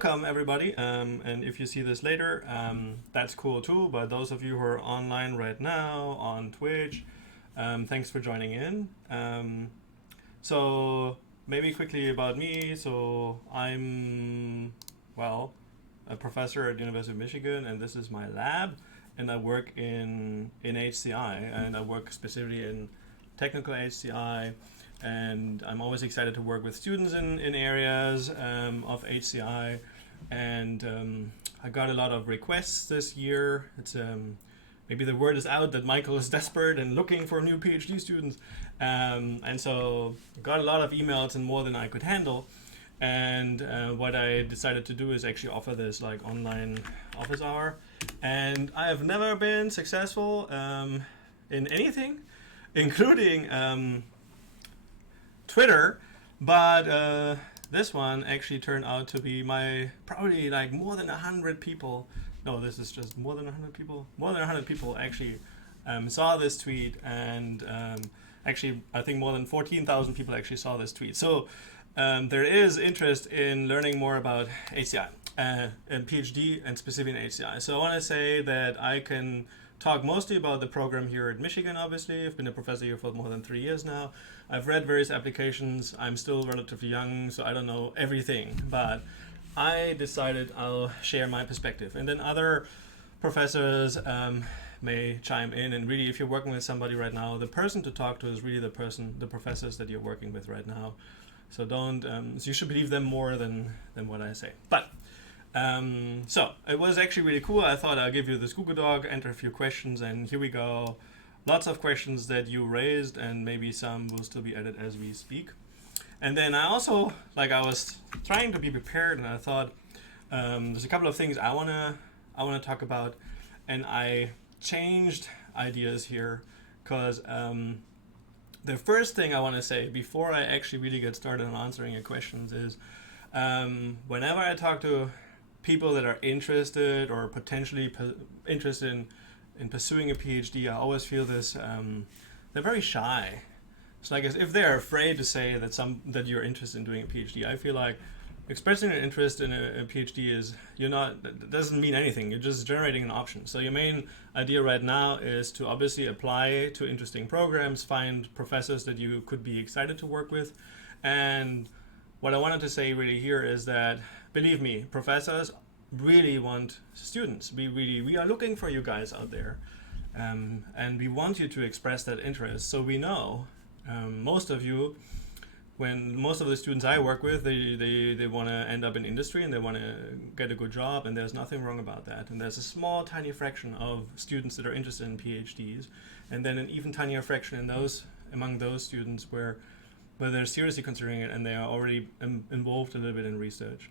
welcome everybody. And if you see this later, that's cool too. But those of you who are online right now on Twitch, thanks for joining in. So maybe quickly about me. So I'm, well, a professor at University of Michigan, and this is my lab. And I work in HCI, and I work specifically in technical HCI. And I'm always excited to work with students in areas of HCI. And I got a lot of requests this year. It's maybe the word is out that Michael is desperate and looking for new PhD students. And so I got a lot of emails and more than I could handle. And what I decided to do is actually offer this like online office hour. And I have never been successful in anything, including Twitter, but this one actually turned out to be probably like more than 100 people. No, this is just more than 100 people. More than 100 people actually saw this tweet, and actually I think more than 14,000 people actually saw this tweet. So there is interest in learning more about HCI and PhD, and specifically in HCI. So I want to say that I can talk mostly about the program here at Michigan, obviously. I've been a professor here for more than 3 years now. I've read various applications. I'm still relatively young, so I don't know everything. But I decided I'll share my perspective. And then other professors may chime in. And really, if you're working with somebody right now, the person to talk to is really the professors that you're working with right now. So so you should believe them more than what I say. But so it was actually really cool. I thought I'll give you this Google Doc, enter a few questions, and here we go. Lots of questions that you raised, and maybe some will still be added as we speak. And then I also, I was trying to be prepared, and I thought there's a couple of things I wanna talk about, and I changed ideas here because the first thing I want to say before I actually really get started on answering your questions is whenever I talk to people that are interested or potentially interested in pursuing a PhD, I always feel this, they're very shy. So I guess if they're afraid to say that you're interested in doing a PhD, I feel like expressing an interest in a PhD that doesn't mean anything. You're just generating an option. So your main idea right now is to obviously apply to interesting programs, find professors that you could be excited to work with. And what I wanted to say really here is that, believe me, professors really want students. We are looking for you guys out there, and we want you to express that interest. So we know most of you, when most of the students I work with, they want to end up in industry and they want to get a good job, and there's nothing wrong about that. And there's a small, tiny fraction of students that are interested in PhDs, and then an even tinier fraction among those students where they're seriously considering it and they are already involved a little bit in research.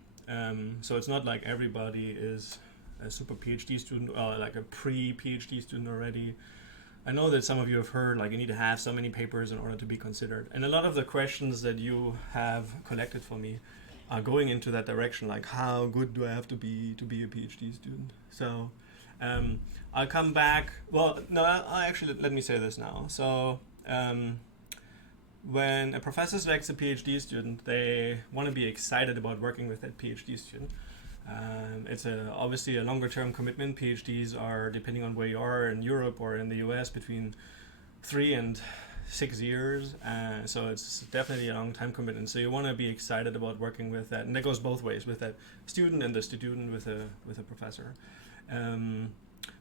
So it's not like everybody is a super PhD student or like a pre-PhD student already. I know that some of you have heard you need to have so many papers in order to be considered. And a lot of the questions that you have collected for me are going into that direction, like how good do I have to be a PhD student? So I'll come back. Well, no, I actually, let me say this now. So when a professor selects a PhD student, they want to be excited about working with that PhD student. It's obviously a longer term commitment. PhDs are, depending on where you are in Europe or in the US, between 3 and 6 years. So it's definitely a long time commitment. So you want to be excited about working with that. And that goes both ways, with that student and the student with a professor.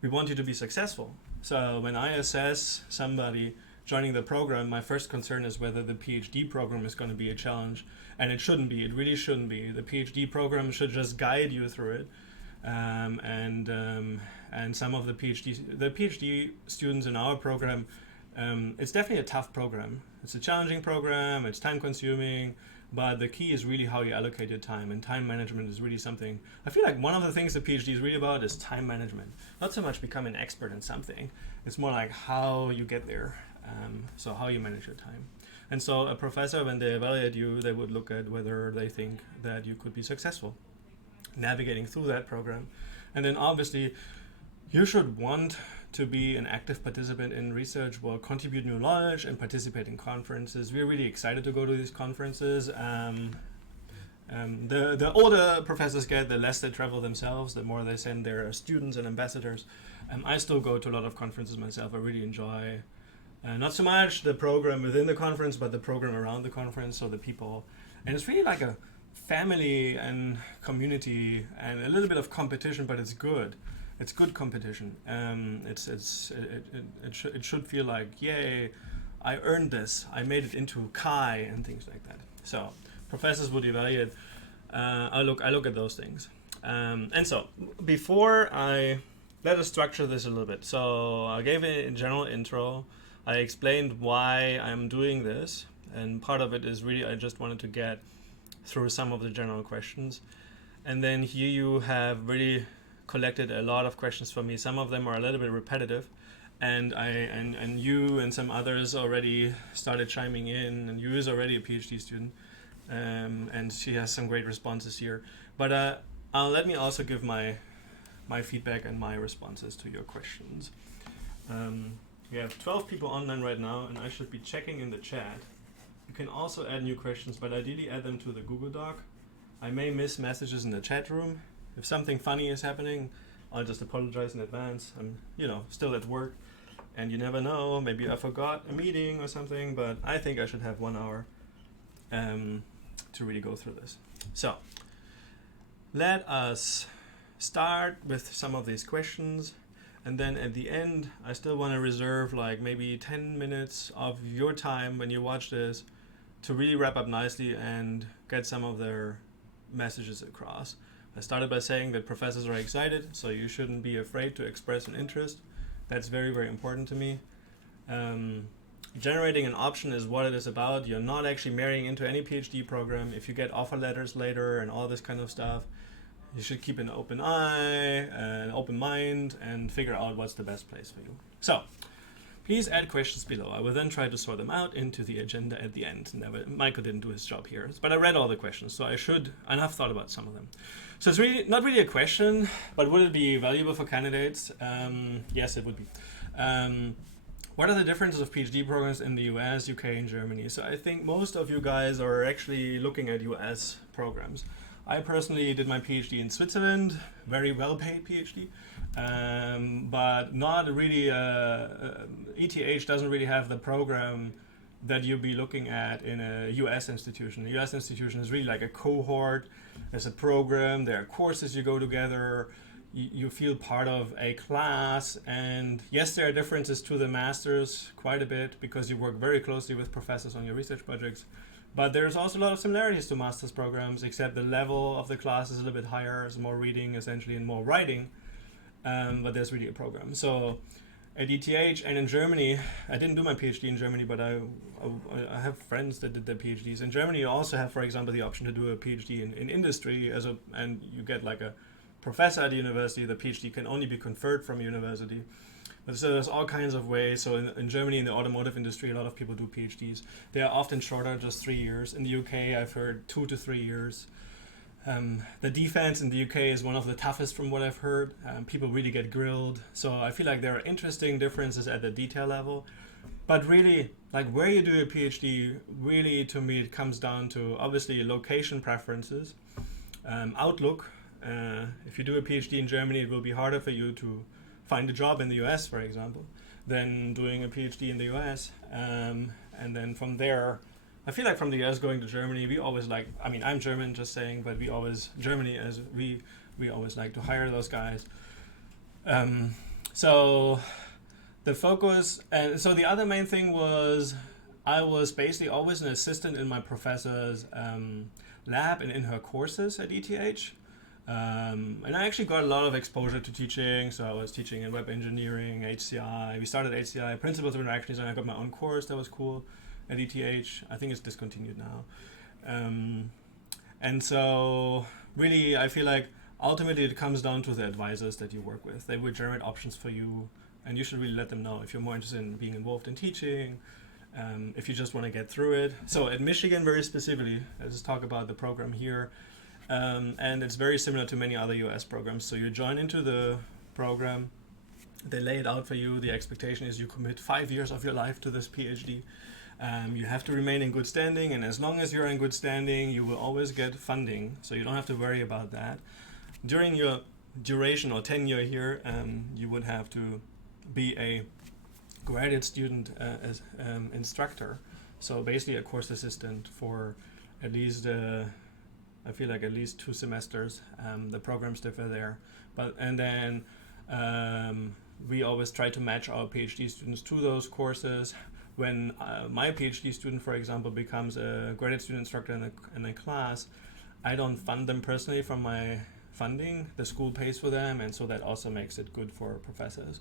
We want you to be successful. So when I assess somebody joining the program, my first concern is whether the PhD program is going to be a challenge. And it shouldn't be. It really shouldn't be. The PhD program should just guide you through it. And some of the PhD students in our program, it's definitely a tough program. It's a challenging program. It's time consuming. But the key is really how you allocate your time. And time management is really something. I feel like one of the things the PhD is really about is time management. Not so much becoming an expert in something. It's more like how you get there. So how you manage your time. And so a professor, when they evaluate you, they would look at whether they think that you could be successful navigating through that program. And then obviously you should want to be an active participant in research, will contribute new knowledge and participate in conferences. We're really excited to go to these conferences. The older professors get, the less they travel themselves, the more they send their students and ambassadors. I still go to a lot of conferences myself. I really enjoy not so much the program within the conference, but the program around the conference, so the people. And it's really like a family and community and a little bit of competition, but it's good. It's good competition. It should feel like, yay, I earned this. I made it into Chi and things like that. So professors would evaluate. I look at those things. And so before let us structure this a little bit. So I gave a general intro. I explained why I'm doing this, and part of it is really I just wanted to get through some of the general questions. And then here you have really collected a lot of questions for me. Some of them are a little bit repetitive, and you and some others already started chiming in, and you is already a PhD student, and she has some great responses here. But let me also give my feedback and my responses to your questions. We have 12 people online right now, and I should be checking in the chat. You can also add new questions, but ideally add them to the Google Doc. I may miss messages in the chat room. If something funny is happening, I'll just apologize in advance. I'm, still at work, and you never know. Maybe I forgot a meeting or something, but I think I should have 1 hour to really go through this. So let us start with some of these questions, and then at the end, I still want to reserve like maybe 10 minutes of your time when you watch this to really wrap up nicely and get some of their messages across. I started by saying that professors are excited, so you shouldn't be afraid to express an interest. That's very, very important to me. Generating an option is what it is about. You're not actually marrying into any PhD program. If you get offer letters later and all this kind of stuff, you should keep an open eye, an open mind, and figure out what's the best place for you. So, please add questions below. I will then try to sort them out into the agenda at the end. Michael didn't do his job here, but I read all the questions, so I have thought about some of them. So it's really not really a question, but would it be valuable for candidates? Yes, it would be. What are the differences of PhD programs in the US, UK, and Germany? So I think most of you guys are actually looking at US programs. I personally did my PhD in Switzerland, very well-paid PhD, but not really, ETH doesn't really have the program that you'll be looking at in a US institution. The US institution is really like a cohort, there's a program, there are courses you go together, you feel part of a class, and yes, there are differences to the masters quite a bit because you work very closely with professors on your research projects. But there's also a lot of similarities to master's programs, except the level of the class is a little bit higher. There's more reading, essentially, and more writing. But there's really a program. So at ETH and in Germany, I didn't do my PhD in Germany, but I have friends that did their PhDs. In Germany, you also have, for example, the option to do a PhD in industry, and you get like a professor at the university. The PhD can only be conferred from university. So there's all kinds of ways. So in Germany, in the automotive industry, a lot of people do PhDs. They are often shorter, just 3 years. In the UK, I've heard 2 to 3 years. The defense in the UK is one of the toughest from what I've heard. People really get grilled. So I feel like there are interesting differences at the detail level. But really, like where you do a PhD, really to me, it comes down to obviously location preferences, outlook. If you do a PhD in Germany, it will be harder for you to find a job in the US, for example, than doing a PhD in the US. And then from there, I feel like from the US going to Germany, we always like, I mean, I'm German, just saying, but we always like to hire those guys. So the focus, and so the other main thing was, I was basically always an assistant in my professor's lab and in her courses at ETH. And I actually got a lot of exposure to teaching. So I was teaching in web engineering, HCI. We started HCI, Principles of Interaction Design. I got my own course that was cool at ETH. I think it's discontinued now. And so really, I feel like ultimately it comes down to the advisors that you work with. They will generate options for you, and you should really let them know if you're more interested in being involved in teaching, if you just want to get through it. So at Michigan, very specifically, let's just talk about the program here. And it's very similar to many other US programs. So you join into the program, they lay it out for you. The expectation is you commit 5 years of your life to this PhD. You have to remain in good standing, and as long as you're in good standing, you will always get funding, so you don't have to worry about that. During your duration or tenure here, you would have to be a graduate student as instructor, so basically a course assistant for at least I feel like at least 2 semesters. The programs differ there, and then we always try to match our PhD students to those courses. When my PhD student, for example, becomes a graduate student instructor in a class, I don't fund them personally from my funding. The school pays for them, and so that also makes it good for professors.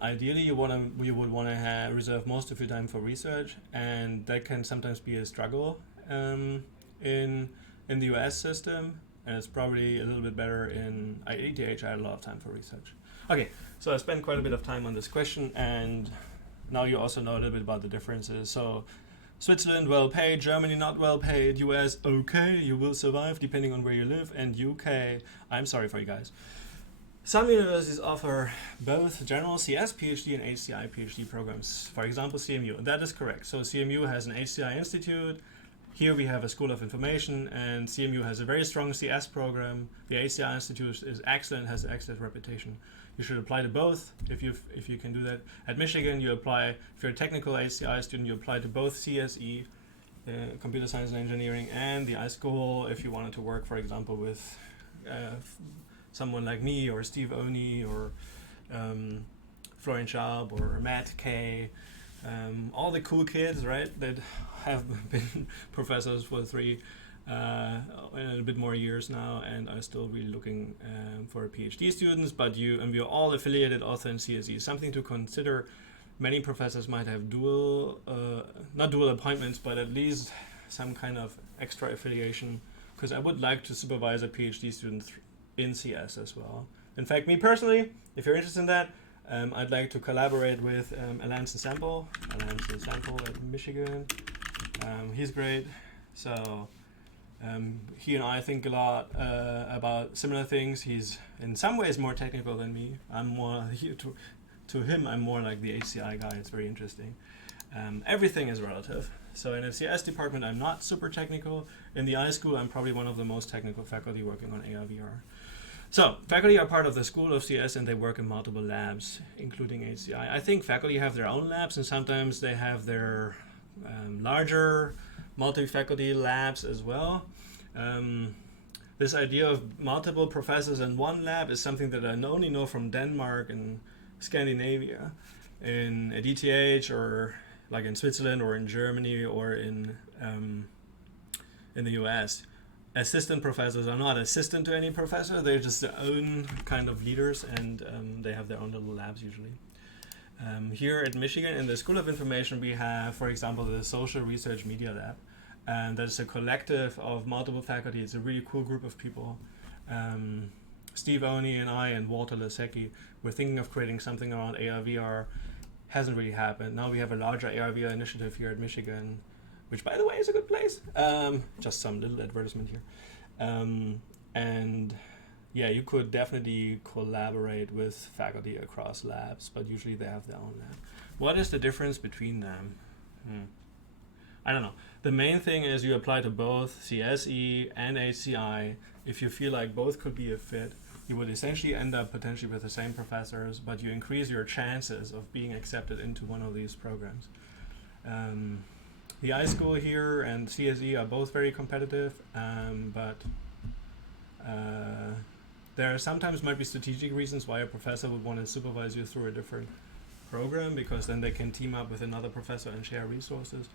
Ideally, you would want to reserve most of your time for research, and that can sometimes be a struggle in the US system, and it's probably a little bit better in ETH. I had a lot of time for research. Okay, so I spent quite a bit of time on this question, and now you also know a little bit about the differences. So Switzerland, well paid; Germany, not well paid; US, okay, you will survive depending on where you live; and UK, I'm sorry for you guys. Some universities offer both general CS PhD and HCI PhD programs. For example, CMU. That is correct. So CMU has an HCI institute. Here we have a School of Information, and CMU has a very strong CS program. The HCI Institute is excellent, has an excellent reputation. You should apply to both if you can do that. At Michigan, you apply, if you're a technical HCI student, you apply to both CSE, Computer Science and Engineering, and the iSchool if you wanted to work, for example, with someone like me or Steve Oney or Florian Schaub or Matt Kay. All the cool kids, right, that have been professors for 3 and a bit more years now, and are still really looking for PhD students. But we are all affiliated also in CSE. Something to consider. Many professors might have not dual appointments, but at least some kind of extra affiliation, because I would like to supervise a PhD student in CS as well. In fact, me personally, if you're interested in that, I'd like to collaborate with Alain Sample at Michigan. He's great. So he and I think a lot about similar things. He's in some ways more technical than me. I'm more to him. I'm more like the HCI guy. It's very interesting. Everything is relative. So in the CS department, I'm not super technical. In the iSchool, I'm probably one of the most technical faculty working on AR/VR. So, faculty are part of the School of CS, and they work in multiple labs, including HCI. I think faculty have their own labs, and sometimes they have their larger multi-faculty labs as well. This idea of multiple professors in one lab is something that I only know from Denmark and Scandinavia. In at ETH, or like in Switzerland or in Germany or in the US. Assistant professors are not assistant to any professor. They're just their own kind of leaders, and they have their own little labs usually. Here at Michigan, in the School of Information, we have, for example, the Social Research Media Lab. And that's a collective of multiple faculty. It's a really cool group of people. Steve Oney and I and Walter Lasecki were thinking of creating something around AR/VR. Hasn't really happened. Now we have a larger AR/VR initiative here at Michigan, which, by the way, is a good place. Just some little advertisement here. And yeah, you could definitely collaborate with faculty across labs, but usually they have their own lab. What is the difference between them? I don't know. The main thing is you apply to both CSE and HCI. If you feel like both could be a fit, you would essentially end up potentially with the same professors, but you increase your chances of being accepted into one of these programs. The iSchool here and CSE are both very competitive, but there sometimes might be strategic reasons why a professor would want to supervise you through a different program, because then they can team up with another professor and share resources.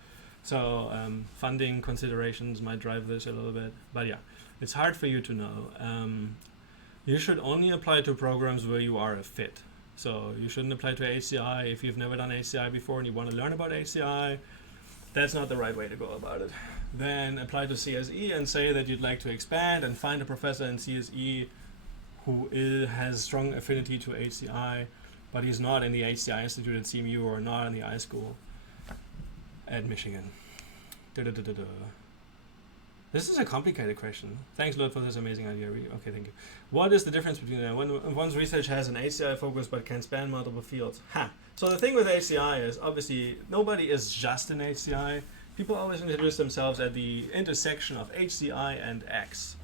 So funding considerations might drive this a little bit, but yeah, it's hard for you to know. You should only apply to programs where you are a fit. So you shouldn't apply to HCI if you've never done HCI before and you want to learn about HCI. That's not the right way to go about it. Then apply to CSE and say that you'd like to expand, and find a professor in CSE who has strong affinity to HCI, but he's not in the HCI Institute at CMU or not in the iSchool at Michigan. This is a complicated question. Thanks a lot for this amazing idea. Really. Okay, thank you. What is the difference between when one's research has an HCI focus but can span multiple fields? So the thing with HCI is obviously nobody is just in HCI. People always introduce themselves at the intersection of HCI and X.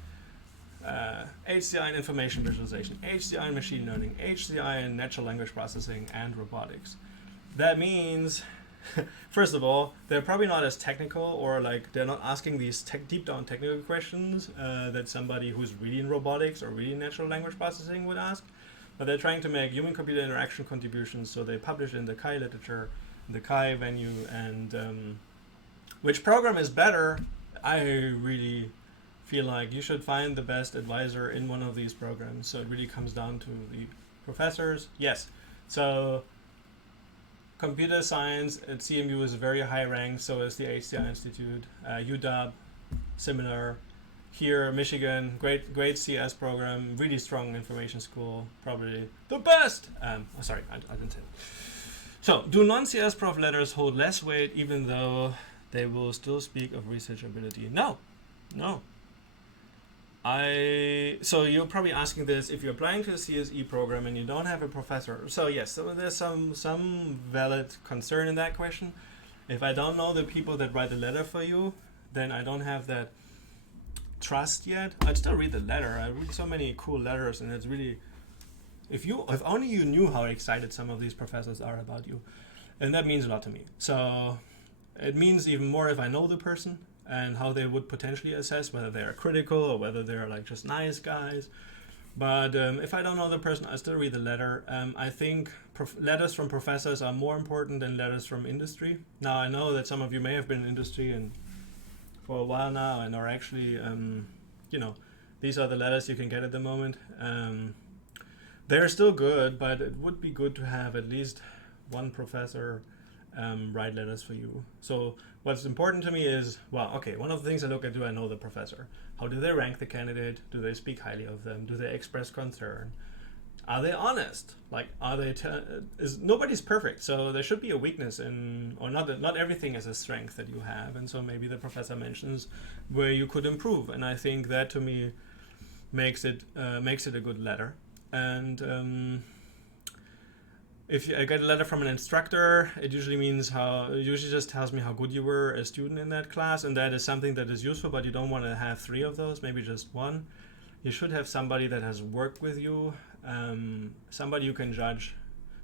HCI in information visualization, HCI in machine learning, HCI in natural language processing and robotics. That means, first of all, they're probably not as technical, or like they're not asking these deep down technical questions that somebody who's really in robotics or really in natural language processing would ask. But they're trying to make human-computer interaction contributions, so they publish in the Chi literature, the Chi venue, and which program is better? I really feel like you should find the best advisor in one of these programs. So it really comes down to the professors. Yes, so computer science at CMU is very high ranked, so is the HCI Institute. UW, similar. Here, Michigan, great CS program, really strong information school, probably the best. Sorry, I didn't say that. So, do non-CS prof letters hold less weight even though they will still speak of research ability? No. So you're probably asking this if you're applying to a CSE program and you don't have a professor. So yes, so there's some valid concern in that question. If I don't know the people that write the letter for you, then I don't have that trust yet. I'd still read the letter. I read so many cool letters, and it's really, if only you knew how excited some of these professors are about you, and that means a lot to me. So it means even more if I know the person and how they would potentially assess whether they're critical or whether they're like just nice guys. But if I don't know the person, I still read the letter. I think letters from professors are more important than letters from industry. Now I know that some of you may have been in industry and for a while now and are actually, these are the letters you can get at the moment. They're still good, but it would be good to have at least one professor write letters for you. So what's important to me is, one of the things I look at, do I know the professor? How do they rank the candidate? Do they speak highly of them? Do they express concern? Are they honest? Like, are they? Nobody's perfect, so there should be a weakness in, or not everything is a strength that you have, and so maybe the professor mentions where you could improve, and I think that to me makes it a good letter. And if I get a letter from an instructor, it usually just tells me how good you were a student in that class, and that is something that is useful, but you don't want to have 3 of those, maybe just 1. You should have somebody that has worked with you, somebody you can judge,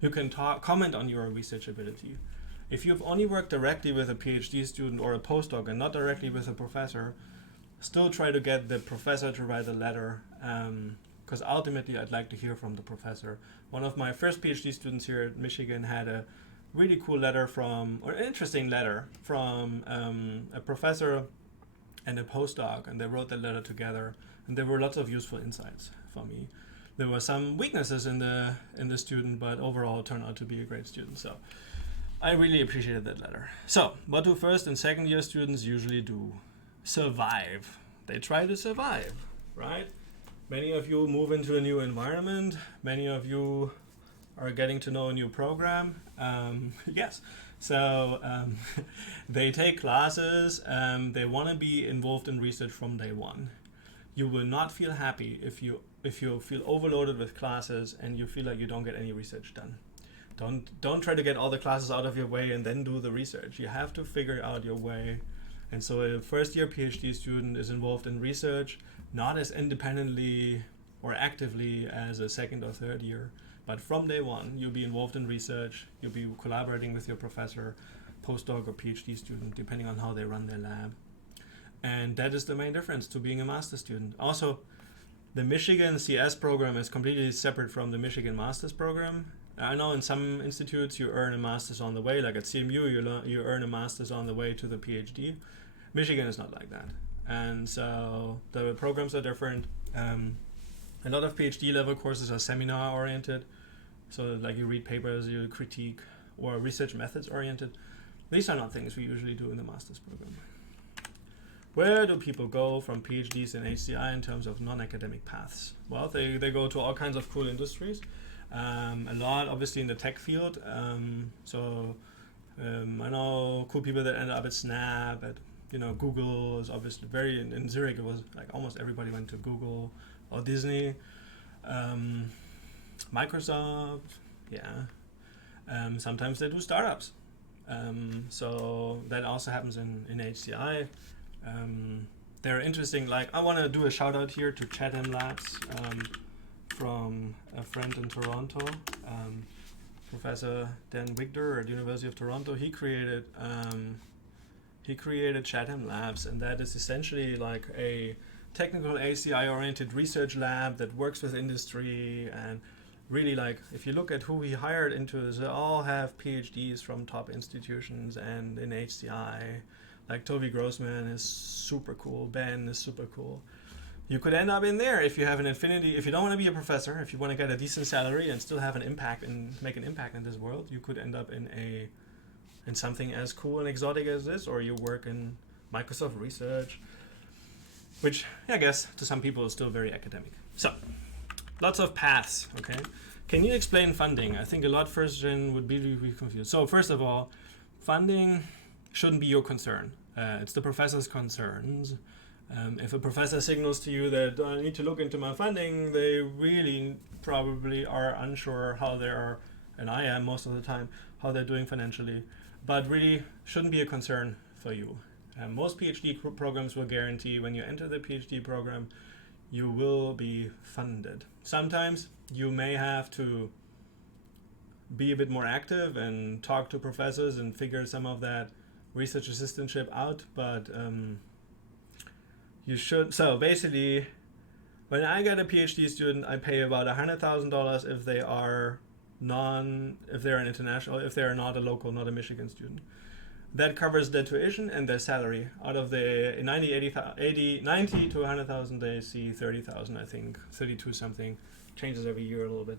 who can comment on your research ability. If you've only worked directly with a PhD student or a postdoc and not directly with a professor, still try to get the professor to write a letter, because ultimately I'd like to hear from the professor. One of my first PhD students here at Michigan had a really cool letter an interesting letter from a professor and a postdoc, and they wrote that letter together, and there were lots of useful insights for me. There were some weaknesses in the student, but overall it turned out to be a great student. So I really appreciated that letter. So what do first and second year students usually do? Survive. They try to survive, right? Many of you move into a new environment. Many of you are getting to know a new program. Yes. So they take classes. They want to be involved in research from day one. You will not feel happy if you feel overloaded with classes and you feel like you don't get any research done. Don't try to get all the classes out of your way and then do the research. You have to figure out your way. And so a first year PhD student is involved in research, not as independently or actively as a second or third year, but from day one, you'll be involved in research, you'll be collaborating with your professor, postdoc or PhD student, depending on how they run their lab. And that is the main difference to being a master's student. Also, the Michigan CS program is completely separate from the Michigan master's program. I know in some institutes you earn a master's on the way, like at CMU you earn a master's on the way to the PhD. Michigan is not like that. And so the programs are different. A lot of PhD level courses are seminar oriented. So like you read papers, you critique, or research methods oriented. These are not things we usually do in the master's program. Where do people go from PhDs in HCI in terms of non-academic paths? Well, they go to all kinds of cool industries. A lot, obviously, in the tech field. I know cool people that end up at Snap, at Google is obviously in Zurich, it was like almost everybody went to Google or Disney. Microsoft, yeah. Sometimes they do startups. So that also happens in HCI. They're interesting. Like, I want to do a shout out here to Chatham Labs from a friend in Toronto, Professor Dan Wigder at the University of Toronto. He created Chatham Labs, and that is essentially like a technical HCI-oriented research lab that works with industry. And really, like, if you look at who he hired into this, they all have PhDs from top institutions and in HCI. Like Toby Grossman is super cool. Ben is super cool. You could end up in there if you have an affinity. If you don't want to be a professor, if you want to get a decent salary and still have an impact and make an impact in this world, you could end up in something as cool and exotic as this, or you work in Microsoft Research, which I guess to some people is still very academic. So, lots of paths, okay? Can you explain funding? I think a lot first gen would be confused. So first of all, funding shouldn't be your concern. It's the professor's concerns. If a professor signals to you that I need to look into my funding, they really probably are unsure how they are, and I am most of the time, how they're doing financially, but really shouldn't be a concern for you. Most PhD programs will guarantee when you enter the PhD program, you will be funded. Sometimes you may have to be a bit more active and talk to professors and figure some of that research assistantship out, but you should. So basically, when I get a PhD student, I pay about $100,000 if they are if they're an international, if they are not a local, not a Michigan student. That covers their tuition and their salary. Out of the 90 to 100,000, they see 30,000, I think, 32 something, changes every year a little bit.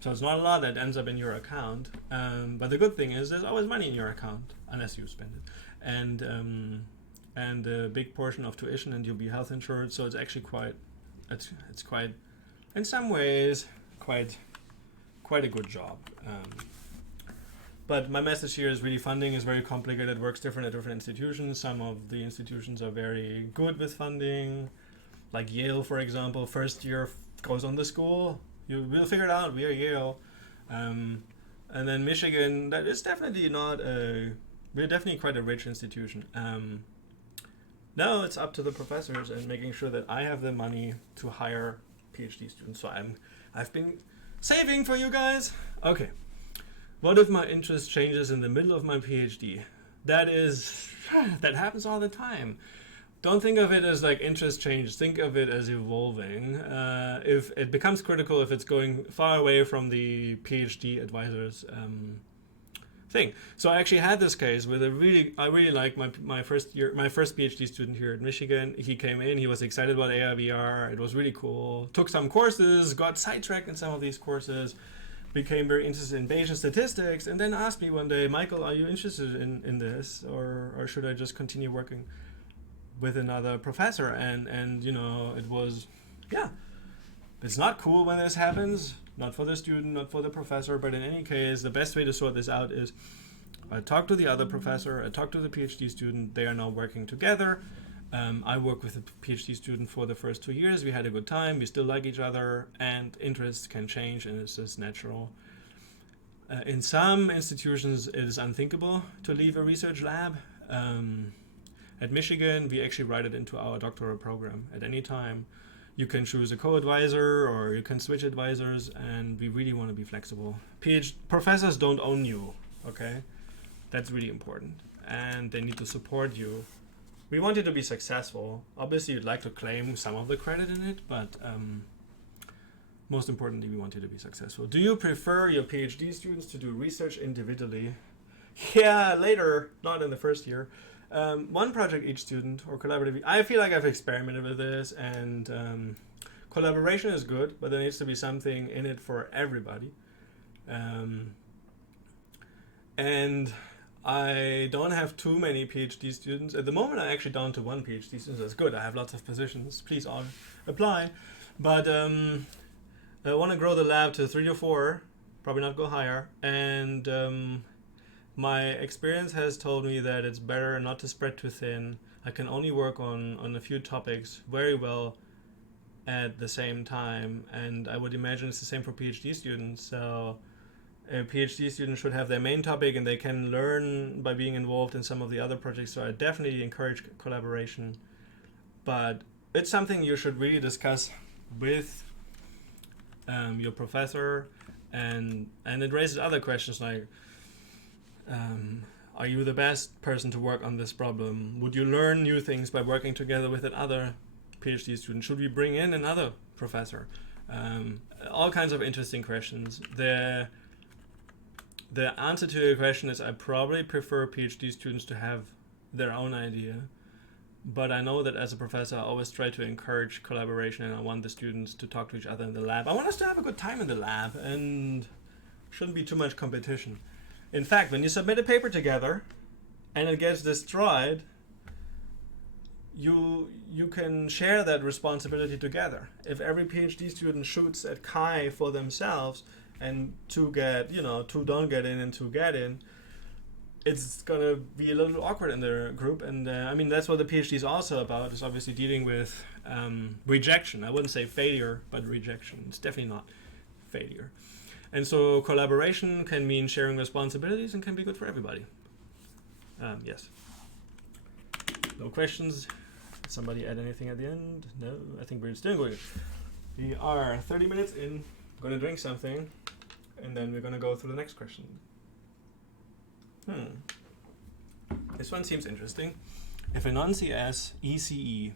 So it's not a lot that ends up in your account. But the good thing is there's always money in your account, unless you spend it. And a big portion of tuition, and you'll be health insured. So it's actually it's quite, in some ways, quite a good job. But my message here is really funding is very complicated. It works different at different institutions. Some of the institutions are very good with funding, like Yale, for example. First year goes on the school. We'll figure it out. We are Yale. And then Michigan, that is definitely we're definitely quite a rich institution. Now it's up to the professors and making sure that I have the money to hire PhD students. So I've been saving for you guys. Okay. What if my interest changes in the middle of my PhD? That happens all the time. Don't think of it as like interest change. Think of it as evolving. If it becomes critical, if it's going far away from the PhD advisor's thing. So I actually had this case with I really like my first PhD student here at Michigan. He came in, he was excited about AR/VR. It was really cool. Took some courses, got sidetracked in some of these courses, became very interested in Bayesian statistics, and then asked me one day, Michael, are you interested in this, or should I just continue working with another professor? And it was, yeah, it's not cool when this happens, not for the student, not for the professor, but in any case, the best way to sort this out is I talk to the other professor, I talk to the PhD student, they are now working together. I work with a PhD student for the first 2 years. We had a good time. We still like each other, and interests can change, and it's just natural. In some institutions, it is unthinkable to leave a research lab. At Michigan, we actually write it into our doctoral program. At any time, you can choose a co-advisor, or you can switch advisors, and we really want to be flexible. Professors don't own you, okay? That's really important, and they need to support you. We want you to be successful. Obviously, you'd like to claim some of the credit in it, but most importantly, we want you to be successful. Do you prefer your PhD students to do research individually? Yeah, later, not in the first year. One project each student, or collaborative. I feel like I've experimented with this, and collaboration is good, but there needs to be something in it for everybody. And I don't have too many PhD students. At the moment, I'm actually down to one PhD student. That's good. I have lots of positions. Please all apply. But I want to grow the lab to 3 to 4, probably not go higher. And my experience has told me that it's better not to spread too thin. I can only work on a few topics very well at the same time, and I would imagine it's the same for PhD students. So a PhD student should have their main topic and they can learn by being involved in some of the other projects. So I definitely encourage collaboration, but it's something you should really discuss with your professor, and it raises other questions like, are you the best person to work on this problem? Would you learn new things by working together with another PhD student? Should we bring in another professor? All kinds of interesting questions. The answer to your question is I probably prefer PhD students to have their own idea, but I know that as a professor I always try to encourage collaboration, and I want the students to talk to each other in the lab. I want us to have a good time in the lab, and shouldn't be too much competition. In fact, when you submit a paper together and it gets destroyed, you can share that responsibility together. If every PhD student shoots at Chi for themselves and two don't get in and two get in, it's gonna be a little awkward in the group. And I mean, that's what the PhD is also about, is obviously dealing with rejection. I wouldn't say failure, but rejection. It's definitely not failure. And so collaboration can mean sharing responsibilities and can be good for everybody. Yes. No questions? Did somebody add anything at the end? No, I think we're still going. We are 30 minutes in. I'm going to drink something, and then we're going to go through the next question. This one seems interesting. If a non-CS ECE,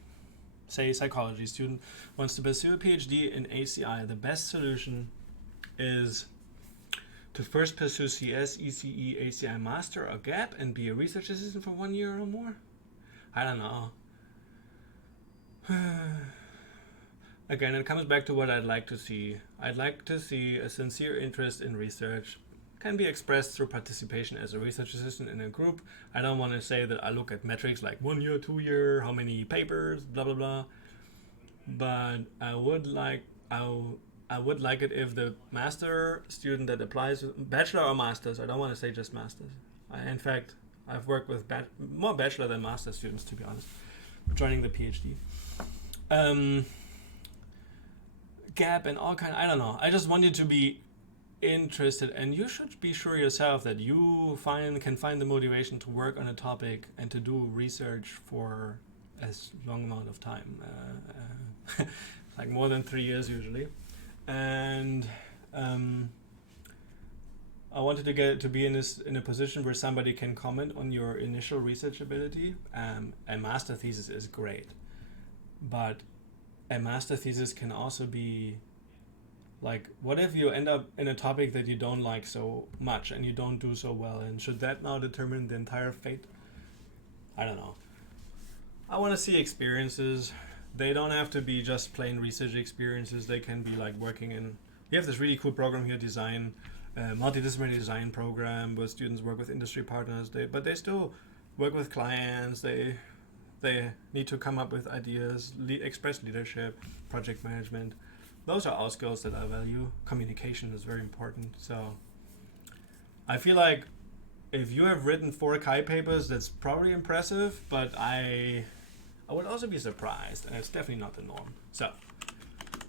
say psychology student, wants to pursue a PhD in HCI, the best solution is to first pursue CS, ECE, HCI master or gap and be a research assistant for 1 year or more? I don't know. Again, it comes back to what I'd like to see. I'd like to see a sincere interest in research. Can be expressed through participation as a research assistant in a group. I don't want to say that I look at metrics like 1 year, 2 year, how many papers, blah blah blah. But I would like it if the master student that applies, bachelor or masters, I don't want to say just masters. In fact, I've worked with more bachelor than master students, to be honest, joining the PhD. Gap and all kind, I don't know. I just want you to be interested, and you should be sure yourself that you can find the motivation to work on a topic and to do research for as long amount of time, like more than 3 years usually. And I wanted to get to be in a position where somebody can comment on your initial research ability. A master thesis is great, but a master thesis can also be like, what if you end up in a topic that you don't like so much and you don't do so well, and should that now determine the entire fate? I don't know. I want to see experiences. They don't have to be just plain research experiences. They can be like working in, we have this really cool program here, multidisciplinary design program, where students work with industry partners, but they still work with clients. They need to come up with ideas, express leadership, project management. Those are all skills that I value. Communication is very important. So I feel like if you have written 4 Chi papers, that's probably impressive, but I would also be surprised, and it's definitely not the norm. So,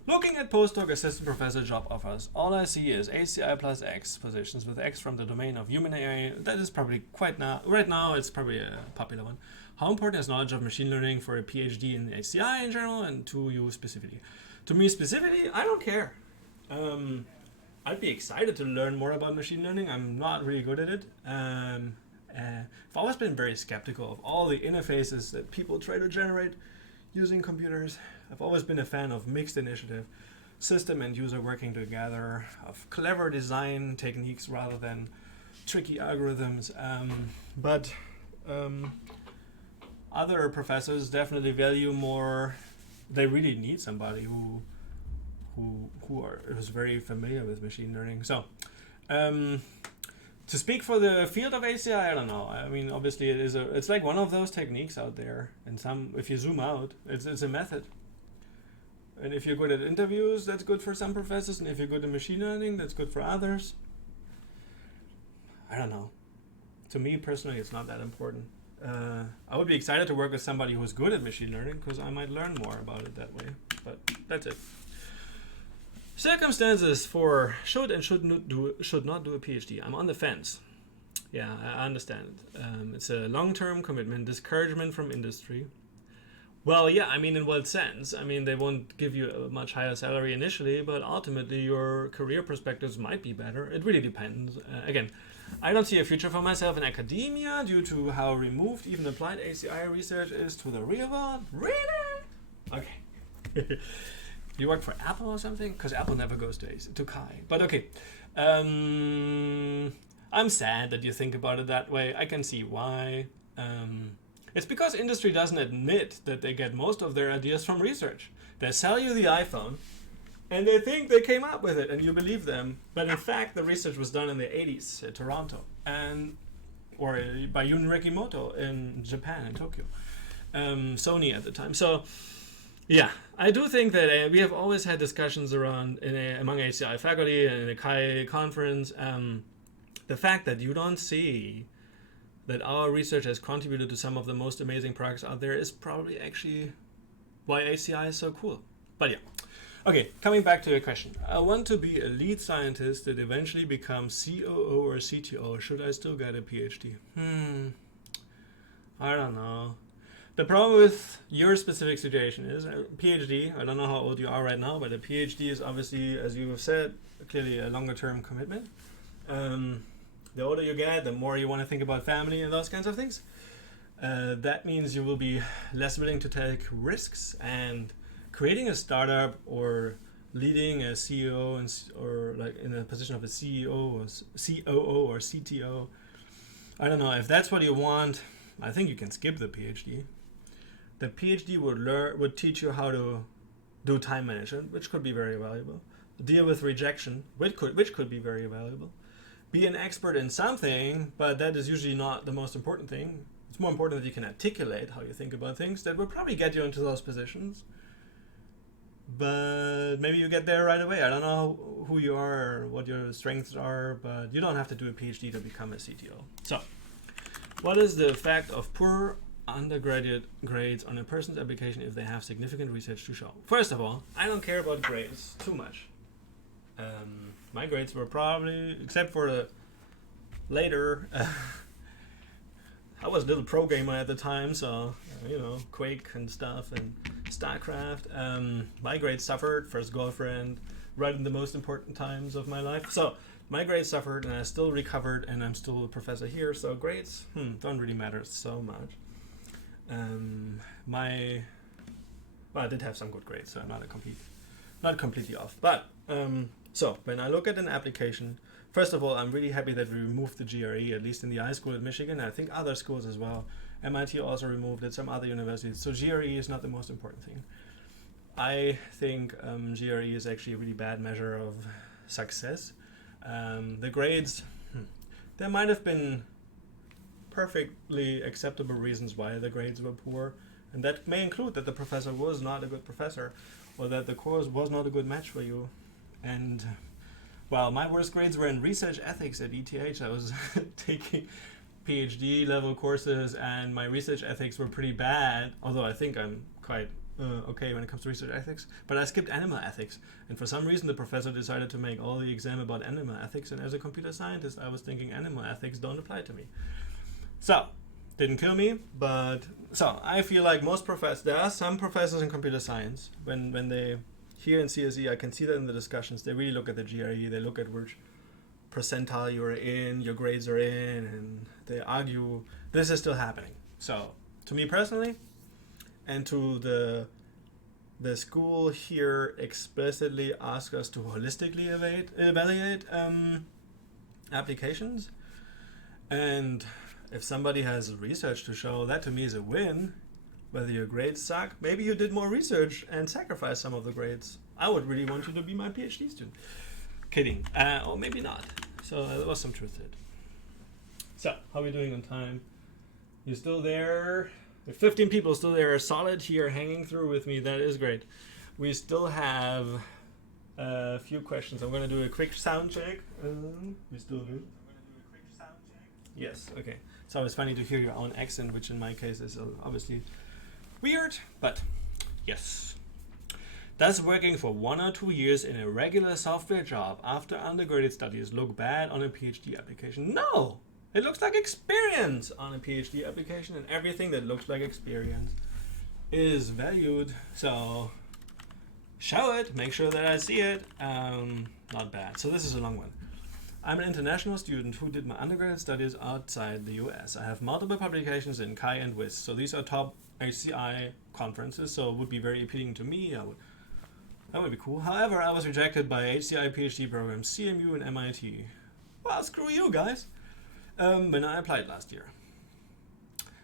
looking at postdoc assistant professor job offers, all I see is HCI plus X positions with X from the domain of human AI. That is probably right now it's probably a popular one. How important is knowledge of machine learning for a PhD in HCI in general, and to you specifically? To me specifically, I don't care. I'd be excited to learn more about machine learning. I'm not really good at it. I've always been very skeptical of all the interfaces that people try to generate using computers. I've always been a fan of mixed initiative, system and user working together, of clever design techniques rather than tricky algorithms. But other professors definitely value more. They really need somebody who's very familiar with machine learning. So, to speak for the field of HCI, I don't know. I mean, obviously, it's like one of those techniques out there. And if you zoom out, it's a method. And if you're good at interviews, that's good for some professors. And if you're good at machine learning, that's good for others. I don't know. To me personally, it's not that important. I would be excited to work with somebody who's good at machine learning because I might learn more about it that way. But that's it. Circumstances for should and should not do a PhD. I'm on the fence. Yeah, I understand. It's a long-term commitment, discouragement from industry. Well, yeah, I mean, in what sense? I mean, they won't give you a much higher salary initially, but ultimately your career perspectives might be better. It really depends. Again, I don't see a future for myself in academia due to how removed even applied HCI research is to the real world. Really? Okay. You work for Apple or something? Because Apple never goes to Kai. But okay. I'm sad that you think about it that way. I can see why. It's because industry doesn't admit that they get most of their ideas from research. They sell you the iPhone, and they think they came up with it, and you believe them. But in fact, the research was done in the 80s in Toronto, or by Untitled Chapter in Japan, in Tokyo. Sony at the time. So, yeah, I do think that we have always had discussions around among HCI faculty and in the Kai conference. The fact that you don't see that our research has contributed to some of the most amazing products out there is probably actually why HCI is so cool. But yeah. Okay, coming back to your question. I want to be a lead scientist that eventually becomes COO or CTO. Should I still get a PhD? I don't know. The problem with your specific situation is a PhD, I don't know how old you are right now, but a PhD is obviously, as you have said, clearly a longer term commitment. The older you get, the more you want to think about family and those kinds of things. That means you will be less willing to take risks, and creating a startup or leading a CEO or like in a position of a CEO or COO or CTO. I don't know if that's what you want. I think you can skip the PhD. The PhD would teach you how to do time management, which could be very valuable. Deal with rejection, which could be very valuable. Be an expert in something, but that is usually not the most important thing. It's more important that you can articulate how you think about things. That will probably get you into those positions. But maybe you get there right away. I don't know who you are or what your strengths are, but you don't have to do a PhD to become a CTO. So, what is the effect of poor undergraduate grades on a person's application if they have significant research to show? First of all, I don't care about grades too much. My grades were probably, except for the later, I was a little pro gamer at the time, so, Quake and stuff and StarCraft. My grades suffered, first girlfriend, right in the most important times of my life. So my grades suffered and I still recovered and I'm still a professor here, so grades don't really matter so much. I did have some good grades, so I'm not completely off. But so when I look at an application, first of all, I'm really happy that we removed the GRE, at least in the iSchool at Michigan. I think other schools as well. MIT also removed it, some other universities. So GRE is not the most important thing. I think GRE is actually a really bad measure of success. The grades, there might have been perfectly acceptable reasons why the grades were poor. And that may include that the professor was not a good professor or that the course was not a good match for you. And, well, my worst grades were in research ethics at ETH. I was taking PhD level courses and my research ethics were pretty bad, although I think I'm quite okay when it comes to research ethics. But I skipped animal ethics. And for some reason, the professor decided to make all the exam about animal ethics. And as a computer scientist, I was thinking animal ethics don't apply to me. So, didn't kill me, but so I feel like most professors, there are some professors in computer science, when they, here in CSE, I can see that in the discussions, they really look at the GRE, they look at which percentile you're in, your grades are in, and they argue this is still happening. So, to me personally, and to the school here explicitly ask us to holistically evaluate applications, and if somebody has research to show, that to me is a win. Whether your grades suck, maybe you did more research and sacrificed some of the grades. I would really want you to be my PhD student. Kidding. Or maybe not. So there was some truth to it. So, how are we doing on time? You still there? If 15 people still there, solid here, hanging through with me. That is great. We still have a few questions. I'm going to do a quick sound check. We still do. Yes. Okay. It's always funny to hear your own accent, which in my case is obviously weird, but yes. Does working for 1 or 2 years in a regular software job after undergraduate studies look bad on a PhD application? No! It looks like experience on a PhD application, and everything that looks like experience is valued. So show it, make sure that I see it. Not bad. So this is a long one. I'm an international student who did my undergraduate studies outside the US. I have multiple publications in Chi and WIS. So these are top HCI conferences, so it would be very appealing to me. That would be cool. However, I was rejected by HCI PhD programs, CMU and MIT. Well, screw you guys. When I applied last year.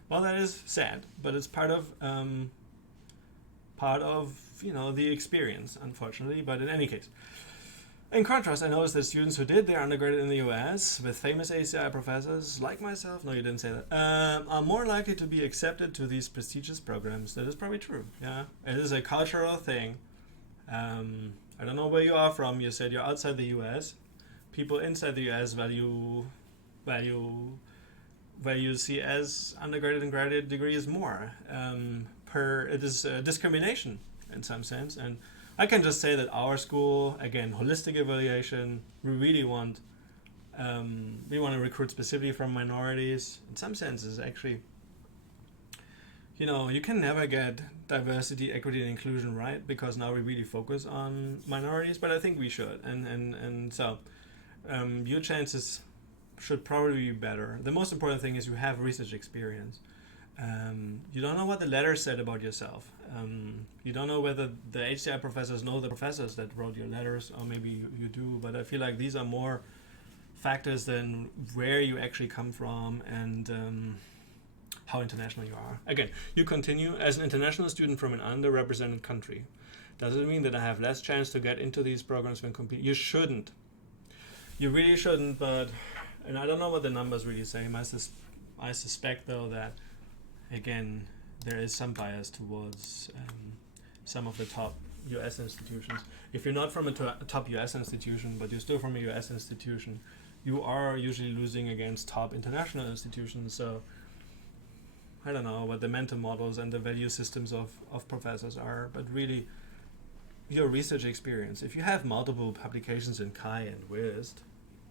Well, that is sad, but it's part of the experience, unfortunately. But in any case, in contrast, I noticed that students who did their undergraduate in the US with famous HCI professors like myself, no, you didn't say that, are more likely to be accepted to these prestigious programs. That is probably true. Yeah, it is a cultural thing. I don't know where you are from. You said you're outside the US. People inside the US value CS undergraduate and graduate degrees more. It is discrimination in some sense, and I can just say that our school, again, holistic evaluation, we really want to recruit specifically from minorities. In some senses, actually, you can never get diversity, equity, and inclusion right, because now we really focus on minorities, but I think we should, and so your chances should probably be better. The most important thing is you have research experience. You don't know what the letter said about yourself. You don't know whether the HCI professors know the professors that wrote your letters, or maybe you do, but I feel like these are more factors than where you actually come from and how international you are. Again, you continue as an international student from an underrepresented country. Does it mean that I have less chance to get into these programs when competing? You shouldn't. You really shouldn't, and I don't know what the numbers really say. I suspect, though, that, again, there is some bias towards some of the top US institutions. If you're not from a top US institution, but you're still from a US institution, you are usually losing against top international institutions. So I don't know what the mental models and the value systems of professors are, but really your research experience. If you have multiple publications in Chi and WIST,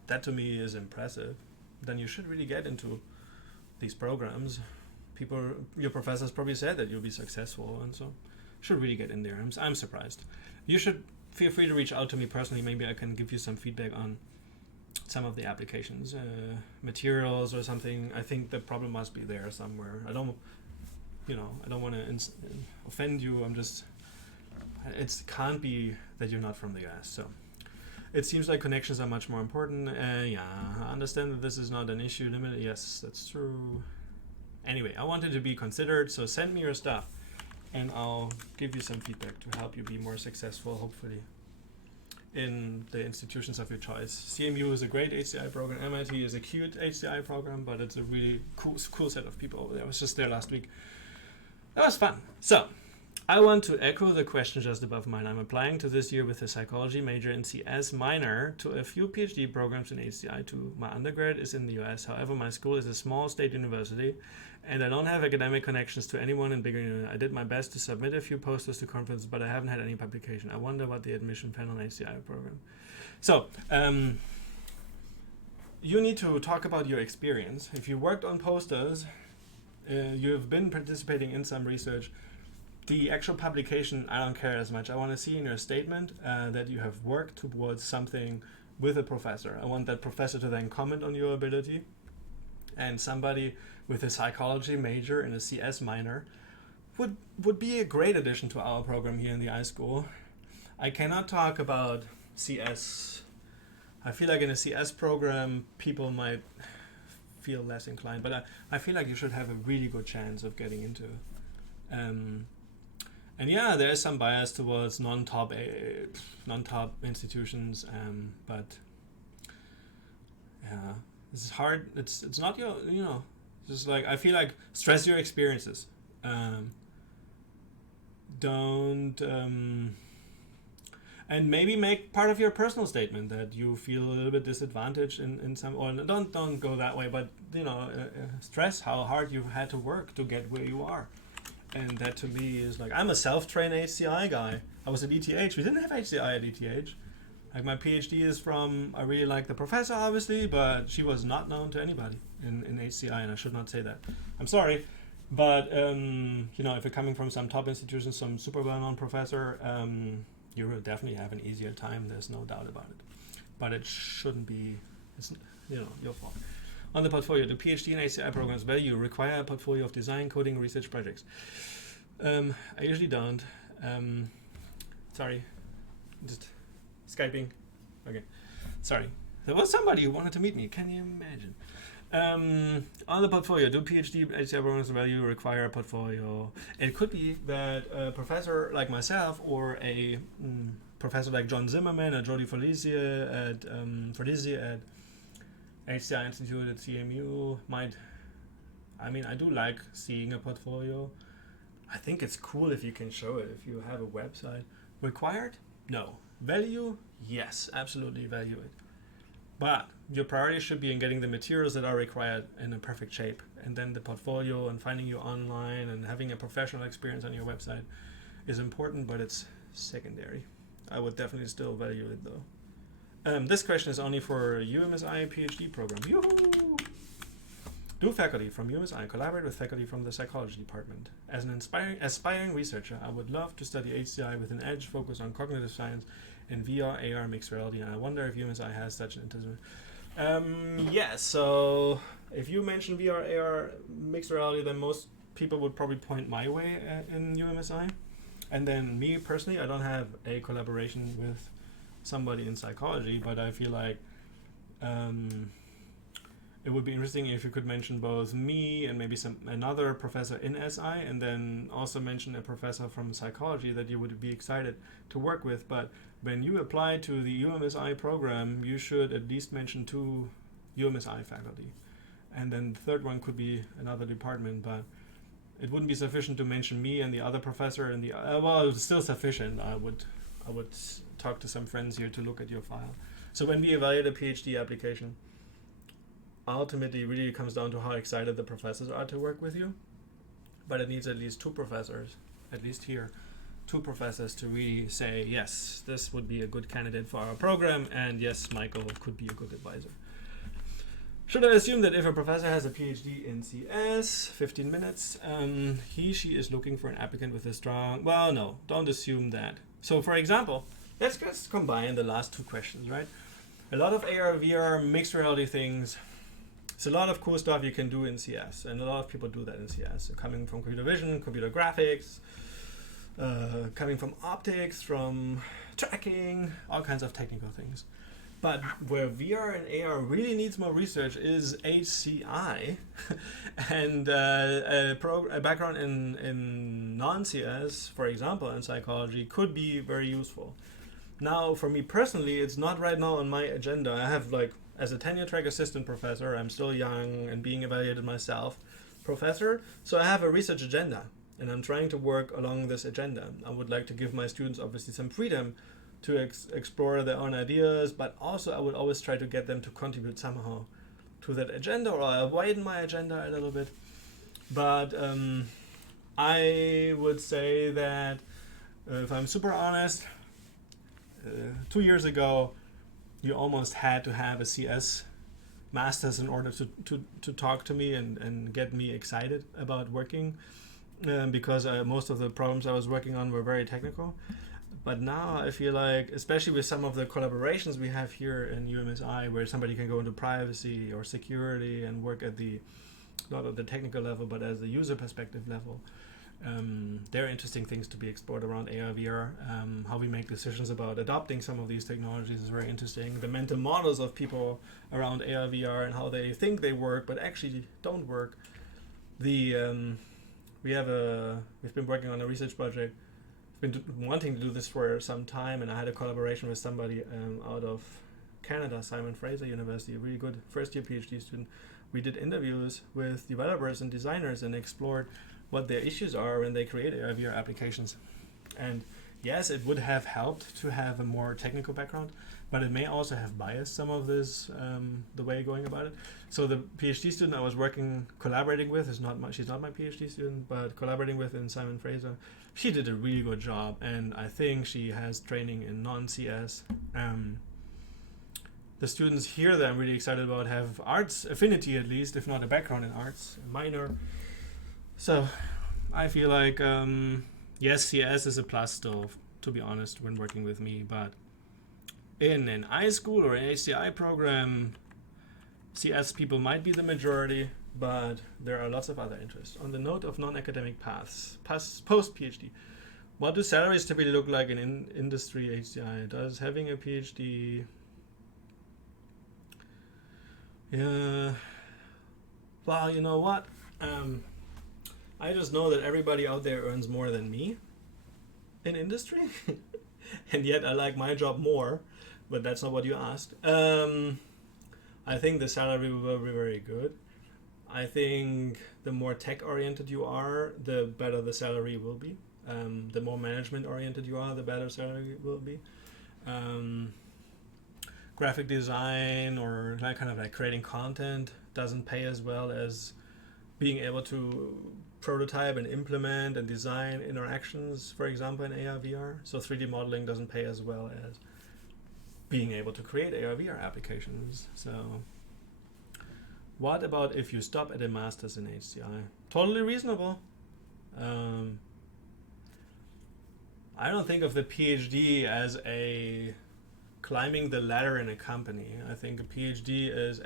that to me is impressive. Then you should really get into these programs. Your professors probably said that you'll be successful, and so should really get in there. I'm surprised. You should feel free to reach out to me personally. Maybe I can give you some feedback on some of the applications, materials or something. I think the problem must be there somewhere. I don't want to offend you. It can't be that you're not from the US. So it seems like connections are much more important. I understand that this is not an issue limit. Yes, that's true. Anyway, I wanted to be considered, so send me your stuff, and I'll give you some feedback to help you be more successful, hopefully, in the institutions of your choice. CMU is a great HCI program. MIT is a cute HCI program, but it's a really cool set of people. I was just there last week. That was fun. So, I want to echo the question just above mine. I'm applying to this year with a psychology major and CS minor to a few PhD programs in HCI too. My undergrad is in the US. However, my school is a small state university, and I don't have academic connections to anyone in bigger unit. I did my best to submit a few posters to conferences, but I haven't had any publication. I wonder what the admission panel HCI program. So, you need to talk about your experience. If you worked on posters, you've been participating in some research. The actual publication, I don't care as much. I want to see in your statement that you have worked towards something with a professor. I want that professor to then comment on your ability. And somebody with a psychology major and a CS minor would be a great addition to our program here in the iSchool. I cannot talk about CS. I feel like in a CS program, people might feel less inclined, but I feel like you should have a really good chance of getting into. And yeah, there is some bias towards non-top institutions, but yeah, it's hard. It's not just like, I feel like stress your experiences. And maybe make part of your personal statement that you feel a little bit disadvantaged in some, or don't go that way, but stress how hard you've had to work to get where you are. And that to me is like, I'm a self-trained HCI guy. I was at ETH. We didn't have HCI at ETH. Like my PhD is from, I really like the professor obviously, but she was not known to anybody in HCI, and I should not say that. I'm sorry. But, if you're coming from some top institution, some super well-known professor, you will definitely have an easier time. There's no doubt about it. But it shouldn't be, your fault. On the portfolio, the PhD and HCI programs value require a portfolio of design, coding, research projects. I usually don't. Sorry. Just Skyping. Okay. Sorry. There was somebody who wanted to meet me. Can you imagine? On the portfolio, do PhD HCI programs value require a portfolio? It could be that a professor like myself or a professor like John Zimmerman or Jody Felicia at HCI Institute at CMU might. I mean, I do like seeing a portfolio. I think it's cool if you can show it, if you have a website. Required? No. Value? Yes, absolutely value it. But your priority should be in getting the materials that are required in a perfect shape. And then the portfolio and finding you online and having a professional experience on your website is important, but it's secondary. I would definitely still value it though. This question is only for UMSI PhD program. Yoo-hoo! Do faculty from UMSI collaborate with faculty from the psychology department? As an aspiring researcher, I would love to study HCI with an edge focused on cognitive science and VR, AR, mixed reality, and I wonder if UMSI has such an interest. Yes, so if you mention VR, AR, mixed reality, then most people would probably point my way in UMSI. And then me personally, I don't have a collaboration with somebody in psychology, but I feel like it would be interesting if you could mention both me and maybe another professor in SI, and then also mention a professor from psychology that you would be excited to work with. But when you apply to the UMSI program, you should at least mention 2 UMSI faculty. And then the third one could be another department, but it wouldn't be sufficient to mention me and the other professor and the well, it's still sufficient. I would talk to some friends here to look at your file. So when we evaluate a PhD application, ultimately really comes down to how excited the professors are to work with you. But it needs at least 2 professors, at least here, 2 professors to really say, yes, this would be a good candidate for our program, and yes, Michael could be a good advisor. Should I assume that if a professor has a PhD in CS, 15 minutes, she is looking for an applicant with a strong... Well, no, don't assume that. So, for example, let's just combine the last 2 questions, right? A lot of AR, VR, mixed reality things. It's a lot of cool stuff you can do in CS, and a lot of people do that in CS. So coming from computer vision, computer graphics, coming from optics, from tracking, all kinds of technical things. But where VR and AR really needs more research is HCI, and a background in non-CS, for example, in psychology, could be very useful. Now, for me personally, it's not right now on my agenda. I have as a tenure track assistant professor, I'm still young and being evaluated myself, professor, so I have a research agenda, and I'm trying to work along this agenda. I would like to give my students obviously some freedom to explore their own ideas, but also I would always try to get them to contribute somehow to that agenda, or I widen my agenda a little bit. But I would say that if I'm super honest, 2 years ago, you almost had to have a CS master's in order to talk to me and get me excited about working, because most of the problems I was working on were very technical. But now I feel like, especially with some of the collaborations we have here in UMSI, where somebody can go into privacy or security and work at not at the technical level, but as the user perspective level, there are interesting things to be explored around AR, VR. How we make decisions about adopting some of these technologies is very interesting. The mental models of people around AR, VR, and how they think they work, but actually don't work. We've been working on a research project. I've been wanting to do this for some time, and I had a collaboration with somebody out of Canada, Simon Fraser University, a really good first-year PhD student. We did interviews with developers and designers and explored what their issues are when they create AR/VR applications. And yes, it would have helped to have a more technical background, but it may also have biased some of this, the way going about it. So the PhD student I was collaborating with she's not my PhD student, but collaborating with in Simon Fraser, she did a really good job, and I think she has training in non-CS. The students here that I'm really excited about have arts affinity, at least, if not a background in arts, a minor. So I feel like, yes, CS is a plus still, to be honest, when working with me, but in an iSchool or an HCI program, CS people might be the majority, but there are lots of other interests. On the note of non-academic paths, post-PhD, what do salaries typically look like in industry HCI? Does having a PhD... Yeah, well, you know what? I just know that everybody out there earns more than me in industry, and yet I like my job more, but that's not what you asked. I think the salary will be very good. I think the more tech-oriented you are, the better the salary will be. The more management-oriented you are, the better salary will be. Graphic design or kind of like creating content doesn't pay as well as being able to prototype and implement and design interactions, for example, in AR VR. So 3D modeling doesn't pay as well as being able to create AR VR applications. So what about if you stop at a master's in HCI? Totally reasonable. I don't think of the PhD as a climbing the ladder in a company. I think a PhD is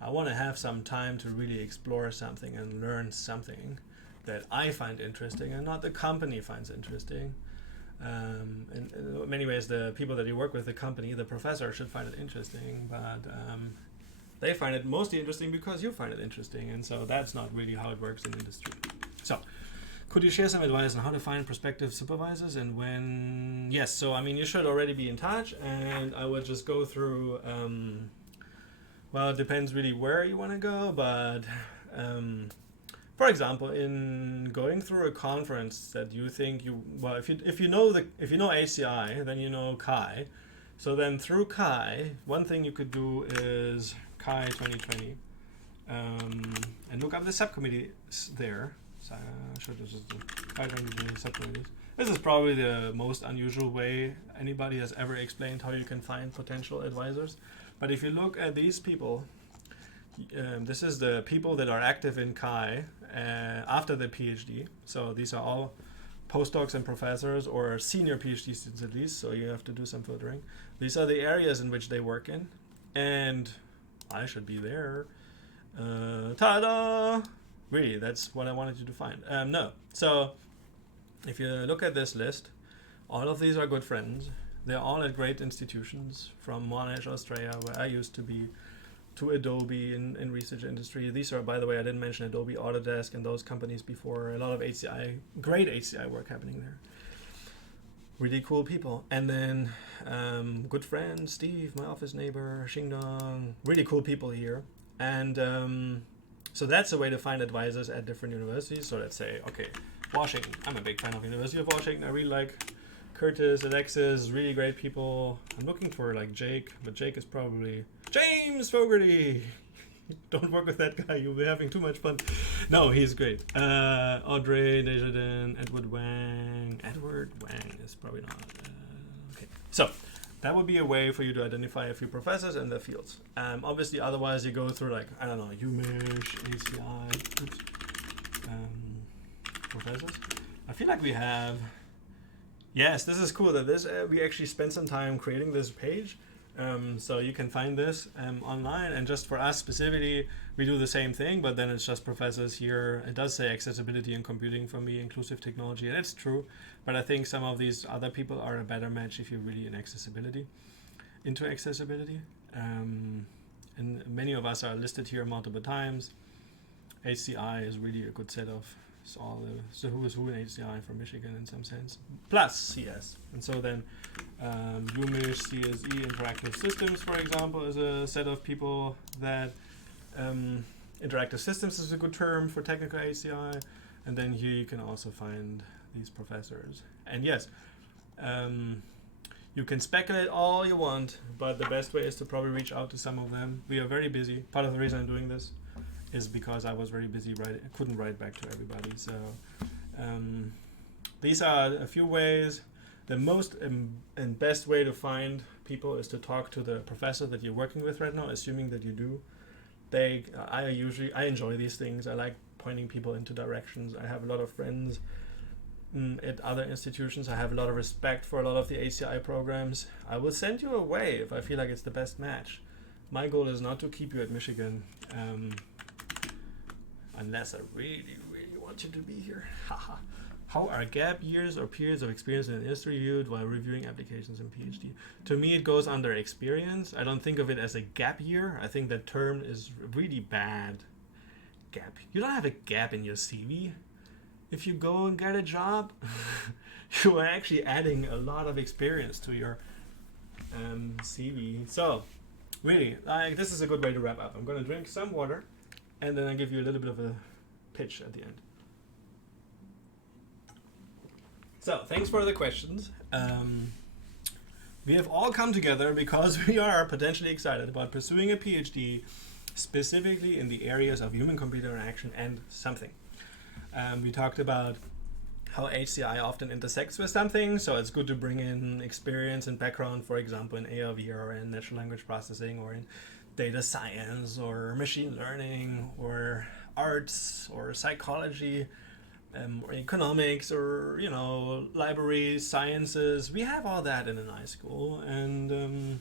I want to have some time to really explore something and learn something that I find interesting and not the company finds interesting. In many ways, the people that you work with, the company, the professor should find it interesting, but they find it mostly interesting because you find it interesting, and so that's not really how it works in industry. So, could you share some advice on how to find prospective supervisors and when? Yes, so I mean, you should already be in touch, and I will just go through, well, it depends really where you want to go, but for example, in going through a conference that you think if you know HCI, then you know Kai. So then through Kai, one thing you could do is Kai 2020, and look up the subcommittees there. So I should just do Kai 2020 subcommittees. This is probably the most unusual way anybody has ever explained how you can find potential advisors. But if you look at these people, this is the people that are active in Kai after the PhD. So these are all postdocs and professors or senior PhD students at least, so you have to do some filtering. These are the areas in which they work in, and I should be there. Ta-da! Really, that's what I wanted you to find. No. So if you look at this list, all of these are good friends. They're all at great institutions, from Monash, Australia, where I used to be, to Adobe in research industry. These are, by the way, I didn't mention Adobe, Autodesk, and those companies before. A lot of great HCI work happening there. Really cool people. And then good friend, Steve, my office neighbor, Xingdong, really cool people here. And so that's a way to find advisors at different universities. So let's say, okay, Washington. I'm a big fan of University of Washington. I really like Curtis, Alexis, really great people. I'm looking for like Jake, but Jake is probably James Fogarty. Don't work with that guy. You'll be having too much fun. No, he's great. Audrey Desjardins, Edward Wang. Edward Wang is probably not. Okay, so that would be a way for you to identify a few professors in their fields. Obviously, otherwise you go through like, I don't know, UMich, HCI, professors. I feel like we have. Yes, this is cool that we actually spent some time creating this page. So you can find this online, and just for us specifically, we do the same thing, but then it's just professors here. It does say accessibility and computing for me, inclusive technology, and it's true, but I think some of these other people are a better match if you're really into accessibility. And many of us are listed here multiple times. HCI is really a good set of so who is who in HCI from Michigan in some sense, plus CS. And so then UMich, CSE, Interactive Systems, for example, is a set of people that Interactive Systems is a good term for technical HCI. And then here you can also find these professors. And yes, you can speculate all you want, but the best way is to probably reach out to some of them. We are very busy. Part of the reason I'm doing this is because I was very busy couldn't write back to everybody. So these are a few ways. The most and best way to find people is to talk to the professor that you're working with right now, assuming that you do. I enjoy these things. I like pointing people into directions. I have a lot of friends at other institutions. I have a lot of respect for a lot of the HCI programs. I will send you away if I feel like it's the best match. My goal is not to keep you at Michigan, unless I really, really want you to be here. Haha. How are gap years or periods of experience in the industry viewed while reviewing applications in PhD? To me, it goes under experience. I don't think of it as a gap year. I think that term is really bad. Gap. You don't have a gap in your CV. If you go and get a job, you are actually adding a lot of experience to your CV. So, really, this is a good way to wrap up. I'm going to drink some water, and then I'll give you a little bit of a pitch at the end. So, thanks for the questions. We have all come together because we are potentially excited about pursuing a PhD specifically in the areas of human-computer interaction and something. We talked about how HCI often intersects with something, so it's good to bring in experience and background, for example, in AR/VR or in natural language processing or in data science or machine learning or arts or psychology. Or economics or library sciences. We have all that in an iSchool, and